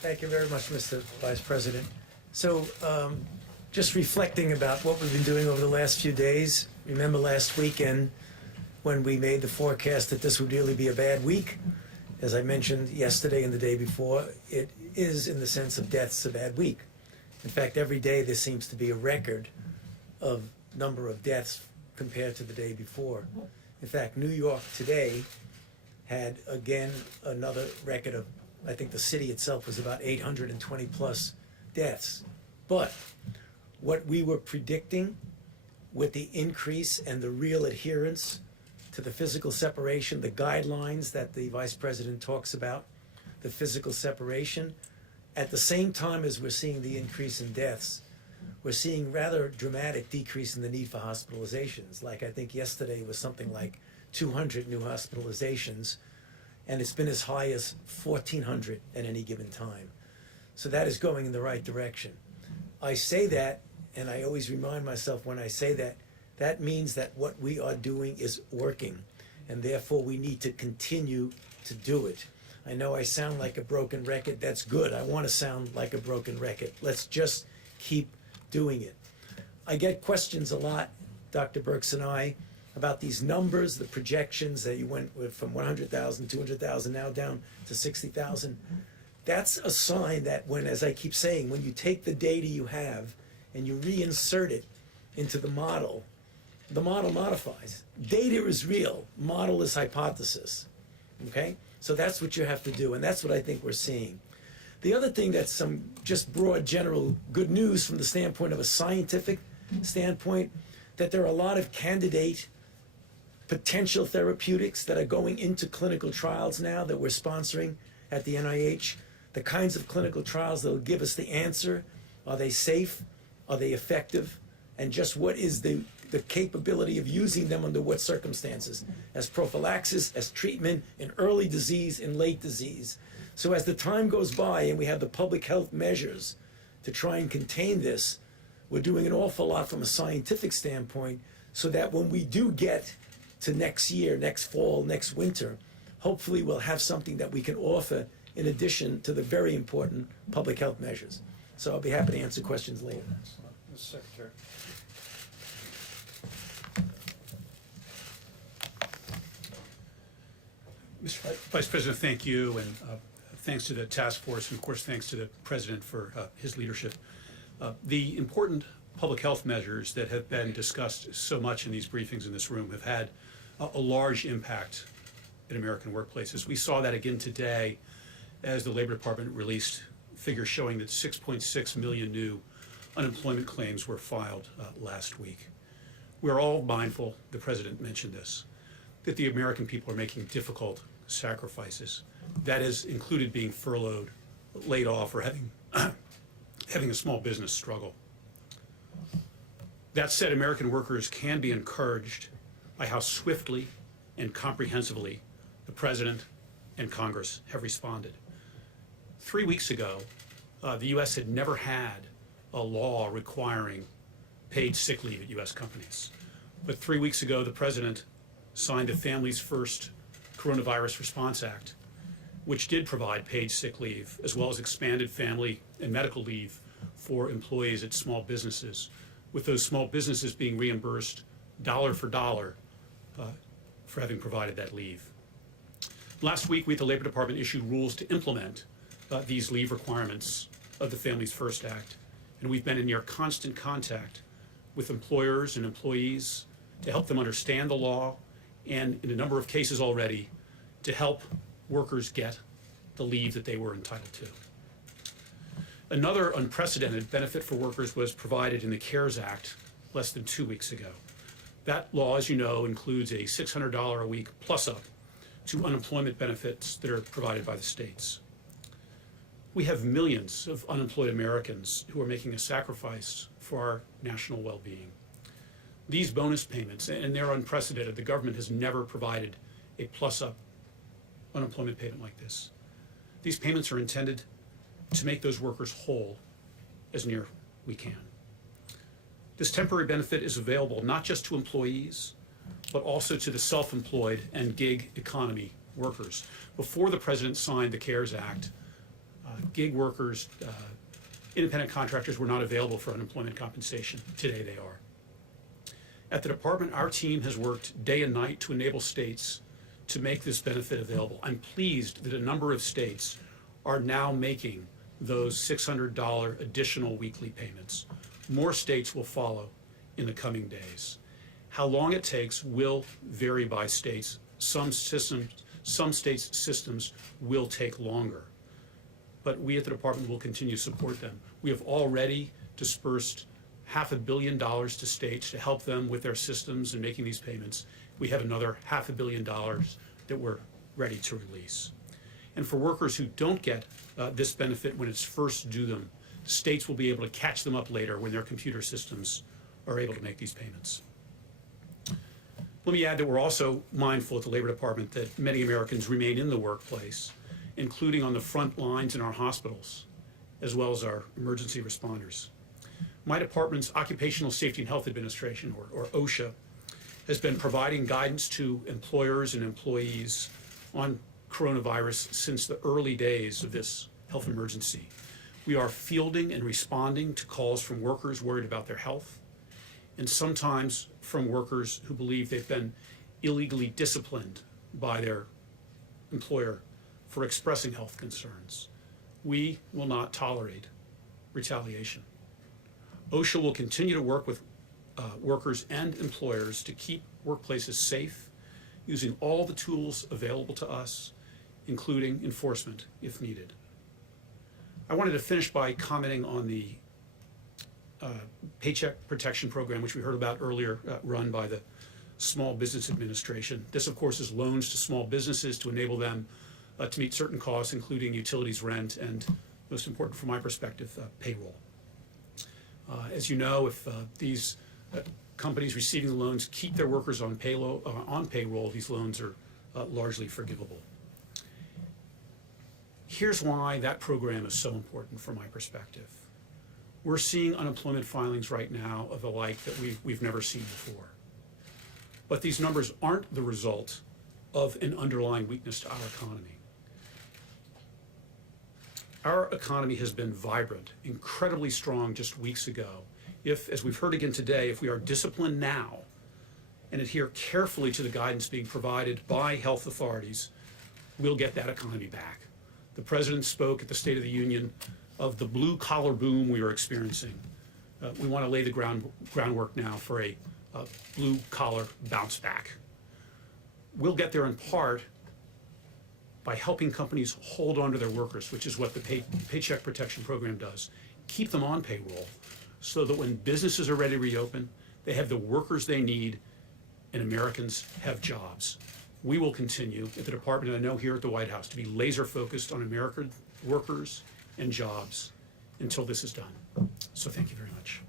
Thank you very much, Mr. Vice President. So, just reflecting about what we've been doing over the last few days, remember last weekend when we made the forecast that this would really be a bad week? As I mentioned yesterday and the day before, it is, in the sense of deaths, a bad week. In fact, every day there seems to be a record of number of deaths compared to the day before. In fact, New York today had, again, another record of, I think the city itself was about 820 plus deaths. But what we were predicting with the increase and the real adherence to the physical separation, the guidelines that the Vice President talks about, the physical separation, at the same time as we're seeing the increase in deaths, we're seeing rather dramatic decrease in the need for hospitalizations. Like I think yesterday was something like 200 new hospitalizations, and it's been as high as 1,400 at any given time. So that is going in the right direction. I say that, and I always remind myself when I say that, that means that what we are doing is working, and therefore we need to continue to do it. I know I sound like a broken record. That's good. I want to sound like a broken record. Let's just keep doing it. I get questions a lot, Dr. Birx and I, about these numbers, the projections that you went with from 100,000, 200,000, now down to 60,000. That's a sign that when, as I keep saying, when you take the data you have and you reinsert it into the model modifies. Data is real, model is hypothesis, okay? So that's what you have to do, and that's what I think we're seeing. The other thing that's some just broad general good news from the standpoint of a scientific standpoint, that there are a lot of candidate potential therapeutics that are going into clinical trials now that we're sponsoring at the NIH. The kinds of clinical trials that will give us the answer. Are they safe? Are they effective? And just what is the capability of using them under what circumstances? As prophylaxis, as treatment, in early disease, in late disease. So as the time goes by and we have the public health measures to try and contain this, we're doing an awful lot from a scientific standpoint so that when we do get to next year, next fall, next winter, hopefully we'll have something that we can offer in addition to the very important public health measures. So I'll be happy to answer questions later. Excellent. Mr. Secretary. Mr. Vice President, thank you, and thanks to the task force, and of course thanks to the President for his leadership. The important public health measures that have been discussed so much in these briefings in this room have had a large impact in American workplaces. We saw that again today as the Labor Department released figures showing that 6.6 million new unemployment claims were filed last week. We're all mindful, the President mentioned this, that the American people are making difficult sacrifices. That has included being furloughed, laid off, or having a small business struggle. That said, American workers can be encouraged by how swiftly and comprehensively the President and Congress have responded. 3 weeks ago, the U.S. had never had a law requiring paid sick leave at U.S. companies. But 3 weeks ago, the President signed the Families First Coronavirus Response Act, which did provide paid sick leave, as well as expanded family and medical leave for employees at small businesses, with those small businesses being reimbursed dollar for dollar for having provided that leave. Last week, we at the Labor Department issued rules to implement these leave requirements of the Families First Act, and we've been in near constant contact with employers and employees to help them understand the law, and in a number of cases already, to help workers get the leave that they were entitled to. Another unprecedented benefit for workers was provided in the CARES Act less than 2 weeks ago. That law, as you know, includes a $600 a week plus-up to unemployment benefits that are provided by the states. We have millions of unemployed Americans who are making a sacrifice for our national well-being. These bonus payments, and they're unprecedented, the government has never provided a plus-up unemployment payment like this. These payments are intended to make those workers whole as near we can. This temporary benefit is available not just to employees, but also to the self-employed and gig economy workers. Before the President signed the CARES Act, Gig workers, independent contractors were not available for unemployment compensation. Today they are. At the department, our team has worked day and night to enable states to make this benefit available. I'm pleased that a number of states are now making those $600 additional weekly payments. More states will follow in the coming days. How long it takes will vary by states. Some states' systems will take longer, but we at the department will continue to support them. We have already dispersed $500 million to states to help them with their systems and making these payments. We have another $500 million that we're ready to release. And for workers who don't get this benefit when it's first due them, states will be able to catch them up later when their computer systems are able to make these payments. Let me add that we're also mindful at the Labor Department that many Americans remain in the workplace, including on the front lines in our hospitals, as well as our emergency responders. My department's Occupational Safety and Health Administration, or OSHA, has been providing guidance to employers and employees on coronavirus since the early days of this health emergency. We are fielding and responding to calls from workers worried about their health, and sometimes from workers who believe they've been illegally disciplined by their employer for expressing health concerns. We will not tolerate retaliation. OSHA will continue to work with workers and employers to keep workplaces safe, using all the tools available to us, including enforcement if needed. I wanted to finish by commenting on the Paycheck Protection Program, which we heard about earlier, run by the Small Business Administration. This, of course, is loans to small businesses to enable them to meet certain costs, including utilities, rent, and, most important from my perspective, payroll. As you know, if these companies receiving the loans keep their workers on payroll, these loans are largely forgivable. Here's why that program is so important from my perspective. We're seeing unemployment filings right now of a like that we've never seen before. But these numbers aren't the result of an underlying weakness to our economy. Our economy has been vibrant, incredibly strong just weeks ago. If, as we've heard again today, if we are disciplined now and adhere carefully to the guidance being provided by health authorities, we'll get that economy back. The President spoke at the State of the Union of the blue-collar boom we are experiencing. We want to lay the groundwork now for a blue-collar bounce back. We'll get there in part by helping companies hold on to their workers, which is what the Paycheck Protection Program does. Keep them on payroll so that when businesses are ready to reopen, they have the workers they need and Americans have jobs. We will continue at the department, and I know here at the White House, to be laser focused on American workers and jobs until this is done. So thank you very much.